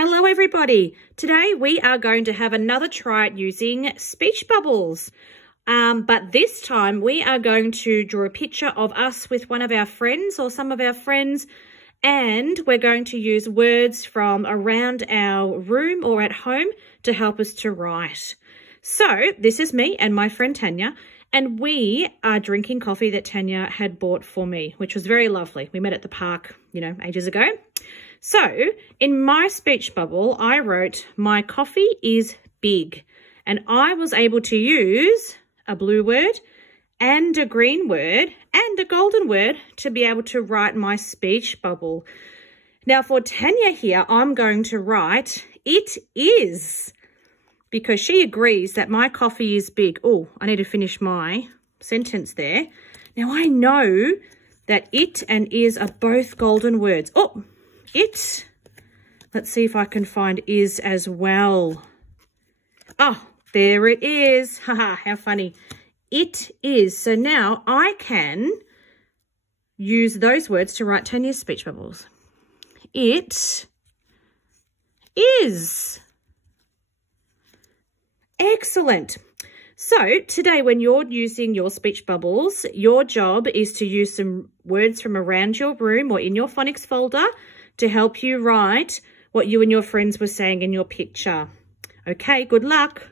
Hello everybody. Today we are going to have another try at using speech bubbles. But this time we are going to draw a picture of us with one of our friends or some of our friends, and we're going to use words from around our room or at home to help us to write. So this is me and my friend Tanya, and we are drinking coffee that Tanya had bought for me, which was very lovely. We met at the park, ages ago. So in my speech bubble, I wrote, my coffee is big, and I was able to use a blue word and a green word and a golden word to be able to write my speech bubble. Now for Tanya here, I'm going to write, it is, because she agrees that my coffee is big. Oh, I need to finish my sentence there. Now I know that it and is are both golden words. Oh, it. Let's see if I can find is as well. Oh, there it is. Haha, how funny. It is. So now I can use those words to write Tanya's speech bubbles. It is. Excellent. So today when you're using your speech bubbles, your job is to use some words from around your room or in your phonics folder to help you write what you and your friends were saying in your picture. Okay, good luck.